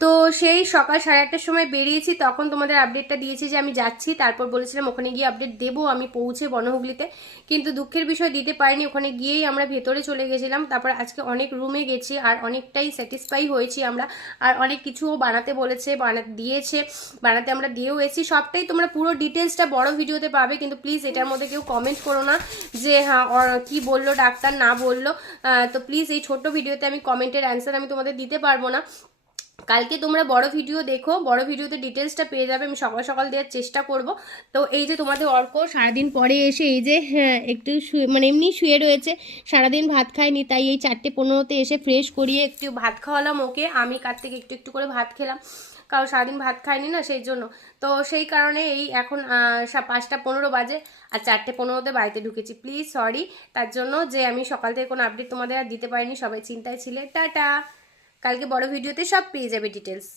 তো সেই সকাল 8:30টার সময় বেরিয়েছি, তখন তোমাদের আপডেটটা দিয়েছি যে আমি যাচ্ছি, তারপর বলেছিলাম ওখানে গিয়ে আপডেট দেবো আমি পৌঁছে বনহুগলিতে, কিন্তু দুঃখের বিষয় দিতে পারিনি। ওখানে গিয়েই আমরা ভেতরে চলে গেছিলাম। তারপর আজকে অনেক রুমে গেছি আর অনেকটাই স্যাটিসফাই হয়েছি আমরা, আর অনেক কিছুও বানাতে বলেছে, বানাতে দিয়েছে, বানাতে আমরা দিয়েও এসেছি। সবটাই তোমরা পুরো ডিটেলসটা বড় ভিডিওতে পাবে, কিন্তু প্লিজ এটার মধ্যে কেউ কমেন্ট করো না যে হ্যাঁ কি বললো ডাক্তার না বললো। তো প্লিজ এই ছোট্ট ভিডিওতে আমি কমেন্টের অ্যান্সার আমি তোমাদের দিতে পারবো না। কালকে তোমরা বড় ভিডিও দেখো, বড় ভিডিওতে ডিটেলসটা পেয়ে যাবে, আমি সকাল সকাল দেওয়ার চেষ্টা করব। তো এই যে তোমাদের অর্ক সারাদিন পরে এসে এই যে হ্যাঁ একটু মানে এমনি শুয়ে রয়েছে, সারাদিন ভাত খায়নি, তাই এই 4:15তে এসে ফ্রেশ করিয়ে একটু ভাত খাওয়ালাম ওকে। আমি কার থেকে একটু একটু করে ভাত খেলাম, কারণ সারাদিন ভাত খায়নি না সেই জন্য। তো সেই কারণে এই এখন 5:15 বাজে আর 4:15তে বাড়িতে ঢুকেছি। প্লিজ সরি তার জন্য যে আমি সকাল থেকে কোনো আপডেট তোমাদের আর দিতে পারিনি, সবাই চিন্তায় ছিলে। টাটা, কালকে বড় ভিডিওতে সব পেয়ে যাবে ডিটেলস।